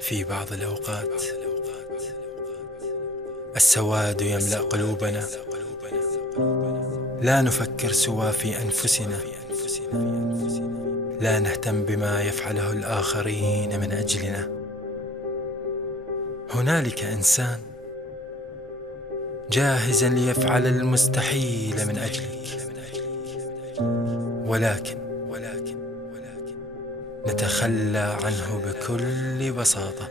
في بعض الأوقات السواد يملأ قلوبنا، لا نفكر سوى في أنفسنا، لا نهتم بما يفعله الآخرين من أجلنا. هنالك إنسان جاهز ليفعل المستحيل من أجلك، ولكن نتخلى عنه بكل بساطة.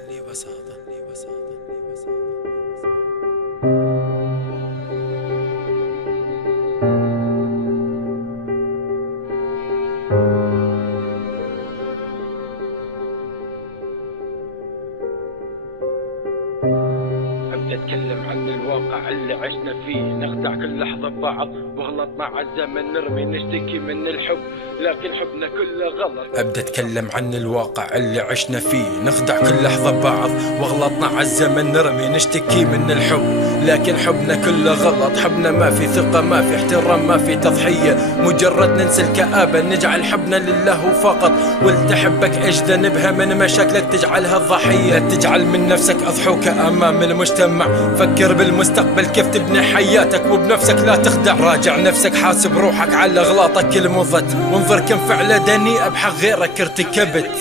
أبدأ أتكلم عن الواقع اللي عشنا فيه، نخدع كل لحظة ببعض واغلط مع الزمن، نرمي نشتكي من الحب لكن حبنا كله غلط. أبدأ أتكلم عن الواقع اللي عشنا فيه، نخدع كل لحظة ببعض واغلطنا على الزمن، نرمي نشتكي من الحب لكن حبنا كله غلط. حبنا ما في ثقة، ما في احترام، ما في تضحية، مجرد ننسى الكآبة، نجعل حبنا لله فقط. ولتحبك اجتنبها من مشاكلك، تجعلها الضحية. لا تجعل من نفسك أضحوكة أمام المجتمع، فكر بالمستقبل كيف تبني حياتك وبنفسك لا تخدع. راجع نفسك، حاسب روحك على أغلاطك المضت، وانظر كم فعلة دنيئة بحق غيرك ارتكبت.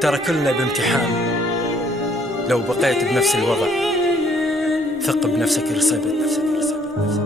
ترى كلنا بامتحان، لو بقيت بنفس الوضع ثق بنفسك ارسبت.